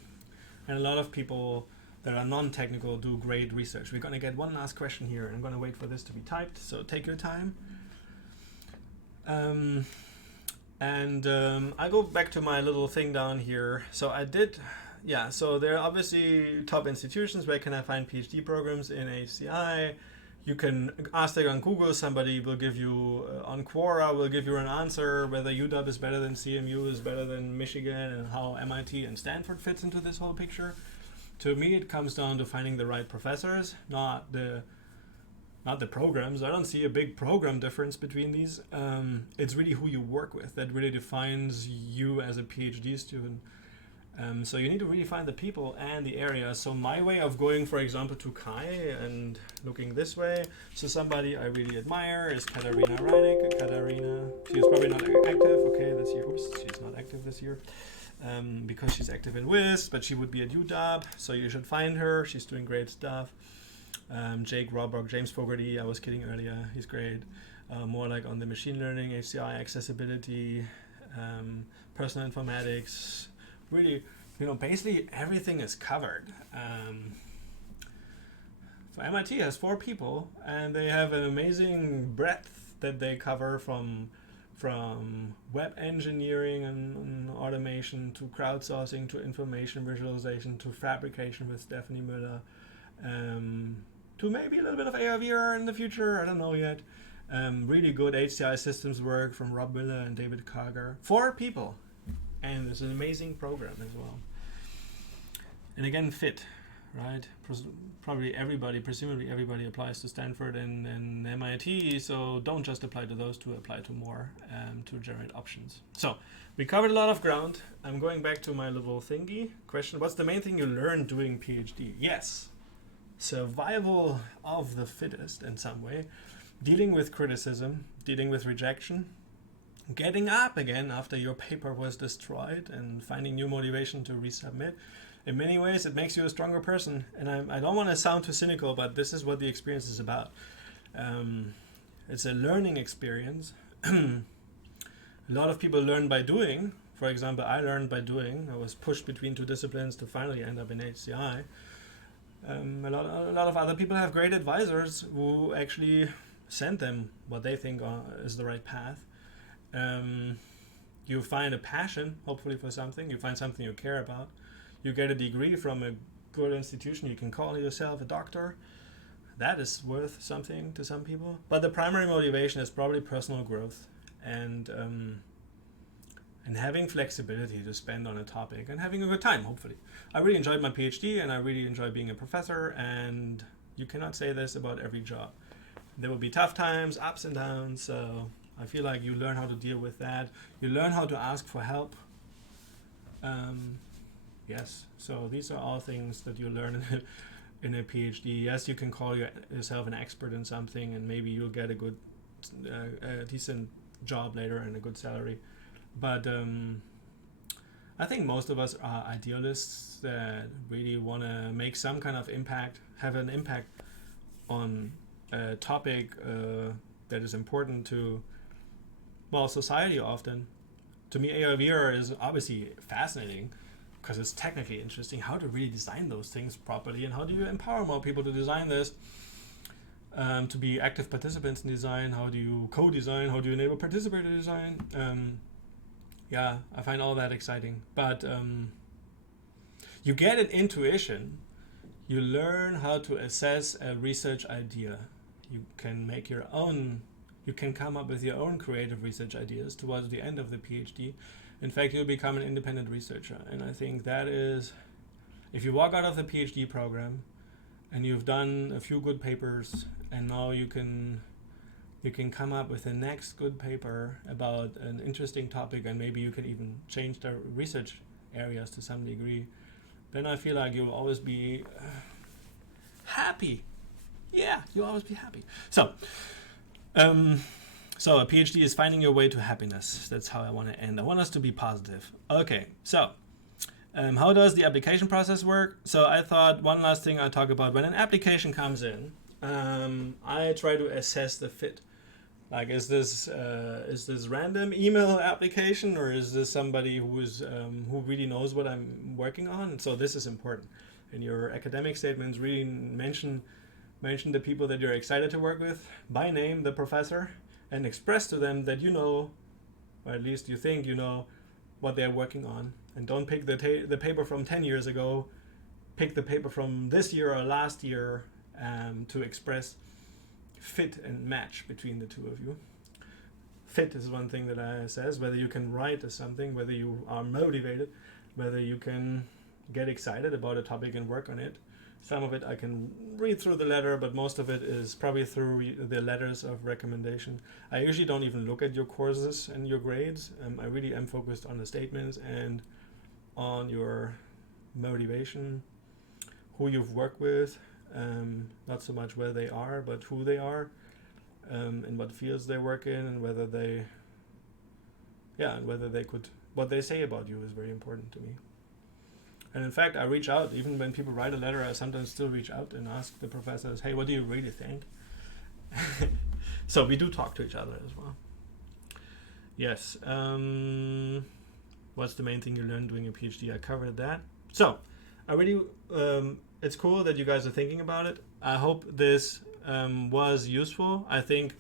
a lot of people that are non-technical do great research. We're going to get one last question here. I'm going to wait for this to be typed, so take your time. I go back to my little thing down here. So so there are obviously top institutions. Where can I find PhD programs in HCI? You can ask that on Google. Somebody will give you, on Quora, will give you an answer whether UW is better than CMU, is better than Michigan, and how MIT and Stanford fits into this whole picture. To me, it comes down to finding the right professors, not the programs. I don't see a big program difference between these. It's really who you work with that really defines you as a PhD student. So you need to really find the people and the area. So my way of going, for example, to Kai and looking this way, so somebody I really admire is Katarina Reinig. Katarina, she's probably not active, okay, this year. Oops, she's not active this year because she's active in WIS, but she would be at UW, so you should find her. She's doing great stuff. Jake Robrock, James Fogarty, I was kidding earlier, he's great. More like on the machine learning, HCI, accessibility, personal informatics. Really, basically everything is covered. So MIT has 4 people, and they have an amazing breadth that they cover from web engineering and automation to crowdsourcing to information visualization to fabrication with Stephanie Müller, to maybe a little bit of AR/VR in the future. I don't know yet. Really good HCI systems work from Rob Miller and David Karger. 4 people. And it's an amazing program as well. And again, fit, right? Presumably everybody applies to Stanford and MIT, so don't just apply to those 2, apply to more to generate options. So we covered a lot of ground. I'm going back to my little thingy question. What's the main thing you learned doing PhD? Yes, survival of the fittest in some way, dealing with criticism, dealing with rejection, getting up again after your paper was destroyed and finding new motivation to resubmit. In many ways, it makes you a stronger person. And I don't want to sound too cynical, but this is what the experience is about. It's a learning experience. A lot of people learn by doing. For example, I learned by doing. I was pushed between 2 disciplines to finally end up in HCI. A lot of other people have great advisors who actually send them what they think is the right path. You find a passion, hopefully, for something. You find something you care about. You get a degree from a good institution. You can call yourself a doctor. That is worth something to some people. But the primary motivation is probably personal growth and having flexibility to spend on a topic and having a good time, hopefully. I really enjoyed my PhD, and I really enjoy being a professor, and you cannot say this about every job. There will be tough times, ups and downs, so I feel like you learn how to deal with that. You learn how to ask for help. Yes, so these are all things that you learn in a PhD. Yes, you can call yourself an expert in something, and maybe you'll get a good, a decent job later and a good salary. But I think most of us are idealists that really want to make some kind of impact, have an impact on a topic that is important to, well, society often. To me, AR/VR is obviously fascinating because it's technically interesting how to really design those things properly, and how do you empower more people to design this, to be active participants in design. How do you co-design? How do you enable participator design? Yeah, I find all that exciting. But you get an intuition. You learn how to assess a research idea. You can make your own. You can come up with your own creative research ideas towards the end of the PhD. In fact, you'll become an independent researcher. And I think that is, if you walk out of the PhD program and you've done a few good papers, and now you can come up with the next good paper about an interesting topic, and maybe you can even change the research areas to some degree, then I feel like you'll always be happy. Yeah, you'll always be happy. So a PhD is finding your way to happiness. That's how I want to end. I want us to be positive. Okay, so how does the application process work? So I thought one last thing I'd talk about. When an application comes in, I try to assess the fit. Like, is this random email application, or is this somebody who really knows what I'm working on? So this is important. In your academic statements, really mention the people that you're excited to work with by name, the professor, and express to them that you know, or at least you think you know, what they're working on. And don't pick the paper from 10 years ago. Pick the paper from this year or last year to express fit and match between the two of you. Fit is one thing that I says, whether you can write something, whether you are motivated, whether you can get excited about a topic and work on it. Some of it I can read through the letter, but most of it is probably through the letters of recommendation. I usually don't even look at your courses and your grades. I really am focused on the statements and on your motivation, who you've worked with, not so much where they are, but who they are, and what fields they work in, and whether they could, what they say about you is very important to me. And in fact, I reach out, even when people write a letter, I sometimes still reach out and ask the professors, hey, what do you really think? So we do talk to each other as well. Yes. What's the main thing you learned doing a PhD? I covered that. So I really, it's cool that you guys are thinking about it. I hope this was useful. I think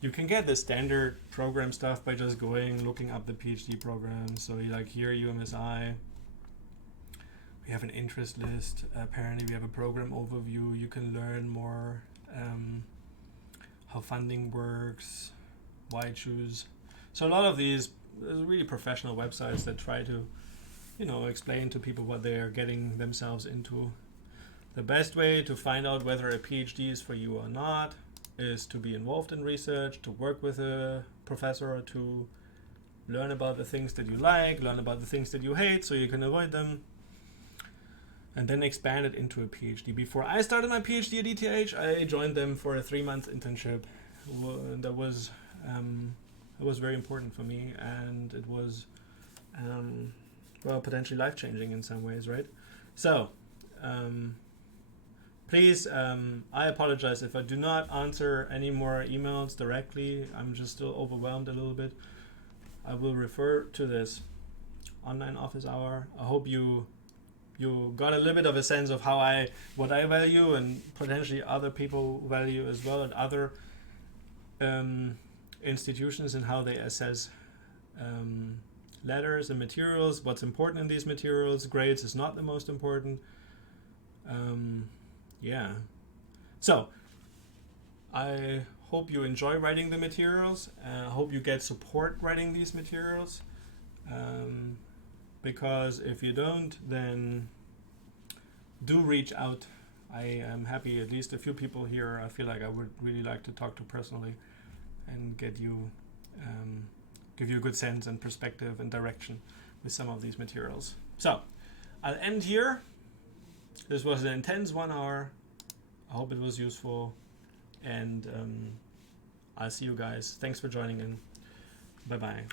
you can get the standard program stuff by just looking up the PhD program. So like here, UMSI, we have an interest list. Apparently we have a program overview. You can learn more how funding works, why choose. So a lot of these really professional websites that try to, explain to people what they are getting themselves into. The best way to find out whether a PhD is for you or not is to be involved in research, to work with a professor or two, learn about the things that you like, learn about the things that you hate so you can avoid them, and then expand it into a PhD. Before I started my PhD at ETH, I joined them for a 3-month internship. That was very important for me, and it was potentially life-changing in some ways, right? So please, I apologize if I do not answer any more emails directly. I'm just still overwhelmed a little bit. I will refer to this online office hour. I hope you got a little bit of a sense of what I value, and potentially other people value as well, and other institutions, and how they assess letters and materials, what's important in these materials. Grades is not the most important. So I hope you enjoy writing the materials. I hope you get support writing these materials. Because if you don't, then do reach out. I am happy, at least a few people here I feel like I would really like to talk to personally and get you give you a good sense and perspective and direction with some of these materials. So I'll end here. This was an intense 1 hour. I hope it was useful, and I'll see you guys. Thanks for joining in. Bye bye.